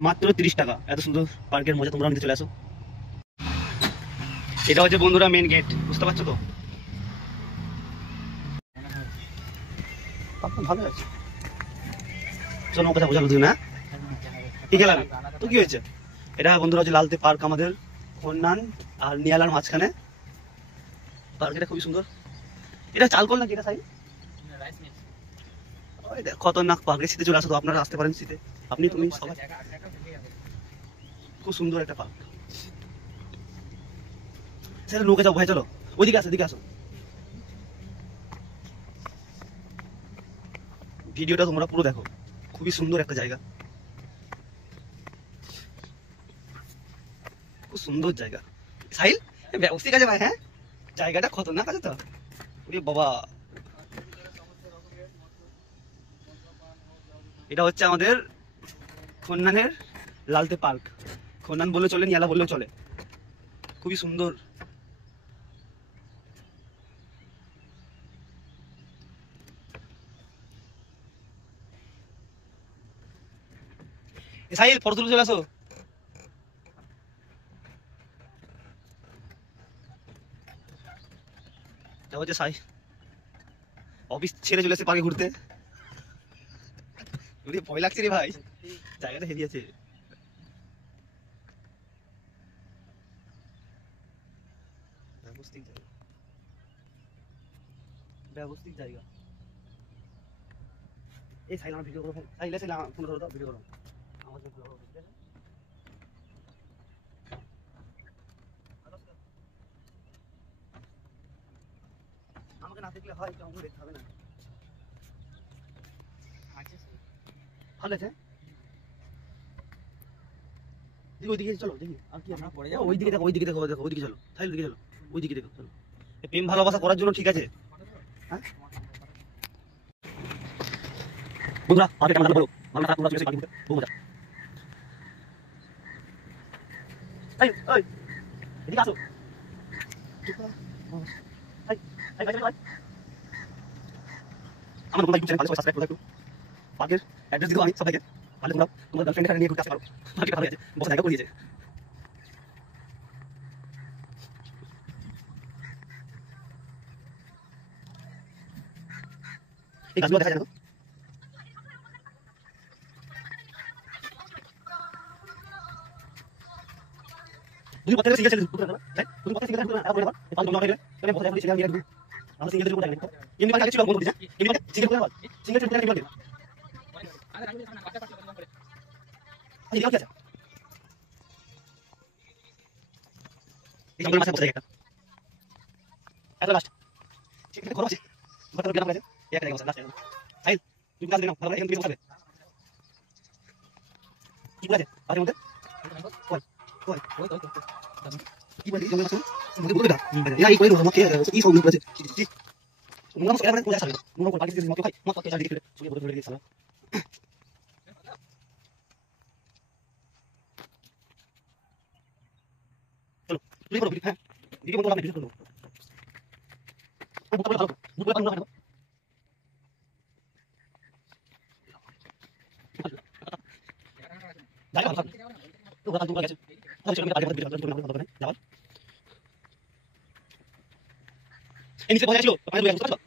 মাত্র 30 টাকা। এত সুন্দর পার্কের মজা তোমরা নিতে চলে আসো। এটা হচ্ছে বন্ধুরা মেন গেট, বুঝতে পারছো তো? ভালো আছে, চলো কথা বোঝা বুঝি না কি গেলাম তো কি হয়েছে। এটা বন্ধুরা হচ্ছে লালতে পার্ক, আমাদের খন্নান আর নিয়ালার মাঝখানে পার্ক। এটা খুবই সুন্দর। এটা চালকল নাকি এটা সাইড? খতরনাক পার্ক। শীতে চলে আসো তো, আপনারা আসতে পারেন শীতে, আপনি তুমি সবাই। খুব সুন্দর একটা পার্ক। সেটা নৌকা যাও ভাই, চলো ওইদিকে আসো, এদিকে আসো। ভিডিওটা তোমরা পুরো দেখো, খুবই সুন্দর একটা জায়গা, খুব সুন্দর জায়গা। সাহিল ব্যবস্থিক আছে ভাই, হ্যাঁ জায়গাটা খতরনাক আছে তো। ওরে বাবা, এটা হচ্ছে আমাদের খন্নানের লালতে পার্ক। খন্নান বললে চলে, নিয়ালা বললেও চলে, খুবই সুন্দর। সাহিল ফটো তুলে চলে আসো। হচ্ছে সাহিল অফিস ছেড়ে চলে এসে পার্কে ঘুরতে। ভয় লাগছে রে ভাই, জায়গাটা হেভি আছে। ব্যবস্থিক জায়গা, ব্যবস্থিক জায়গা। এই সাইল আমার ভিডিও করো, সাইল এসে ফোন ধরো তো, ভিডিও করো আমার জন্য। আমাকে না দেখলে হয়, আমাকে দেখতে হবে না। ভালো আছে, ওইদিকে চলো দেখি আর কি আমরা পড়ে যাবো। ওইদিকে দেখো, ওইদিকে দেখো, দেখো ওইদিকে চলো, সাইল ওইদিকে চলো, ওইদিকে দেখো চলো। প্রেম ভালোবাসা করার জন্য ঠিক আছে। হ্যাঁ বন্ধুরা, পার্কে কেমন লাগলো বলো, ভালো না খারাপ তোমরা চলে এসে পার্কে ঘুরতে, বহু মজা। এই এই এদিকে আসো। এই এই ভাই ভাই, আমার তোমরা ইউটিউব চ্যানেল সাবস্ক্রাইব করে দাও। পার্কের অ্যাড্রেস দিও আমি সবাইকে, তাহলে তোমরা তোমার গার্লফ্রেন্ড এখানে নিয়ে ঘুরতে আসতে পারো। পার্কে ভালো আছে, বসে জায়গা করে দিয়েছে। এই গাছগুলো দেখা যায় না। তুমি পথে সিঙ্গেল ছেলে ঘুরতে পারো, তাই তুমি পথে সিঙ্গেল ঘুরতে না পারো, এই পার্কে জমা হয়ে গেলে তুমি বসে যাবে, সিঙ্গেল নিয়ে ঘুরো। আমরা সিঙ্গেল ঘুরতে যাই না, এমনি পার্কে ছিল বন্ধু দিছা, এমনি পার্কে সিঙ্গেল ঘুরতে পারো, সিঙ্গেল ঘুরতে না পারো। এই দেখো কি আছে, এই জঙ্গলের মাঝে বসে যায় একটা, এত লাস্ট ঠিক আছে, ঘোরা আছে ঘরটা গেলাম আছে, এই একটা জায়গা বসে লাস্ট। সাইল তুমি কাজ দিন ভালো করে, এখান থেকে বসে কি বলে পার্কের মধ্যে কই কই কই কই কি বলে জঙ্গলের মাঝে মধ্যে বলে দাও এই কই রো আমাকে কি সব লোক আছে কি মনে মনে করে কোথায় আসলে মনে করে পার্কে থেকে মত খাই মত খেয়ে চালিয়ে দিলে সুযোগ বলে দিয়েছে। চলো তুই করো হ্যাঁ, দিকে বন্ধু আপনি ভিডিও করো, বুক করে ভালো বুক করে ভালো খাবো। জায়গা ভালো তো কথা তুমি গেছে তাহলে চলো আগে ভিডিও করতে হবে ভালো করে যাও। এই নিচে বসে আছো, পানি দিয়ে বুঝতে পারছো?